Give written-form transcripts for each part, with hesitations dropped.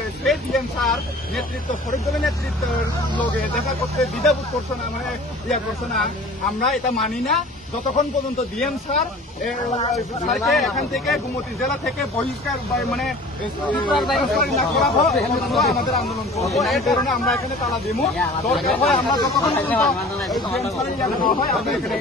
আছে সেই DM sir নেতৃত্ব শরীফ দলের নেতৃত্বের লোকে দেখা করতে দ্বিধাবোধ করছে না, মানে করছে না। আমরা এটা মানি না যতক্ষণ পর্যন্ত ডিএম স্যার স্যারকে এখান থেকে গুমতি জেলা থেকে বহিষ্কার মানে না করা হয় আমাদের আন্দোলন করবো। এই কারণে আমরা এখানে তালা দিব। দরকার হয় আমরা যতক্ষণ পর্যন্ত ডিএম স্যারের ইয়া না হয় আমরা এখানে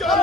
চলবে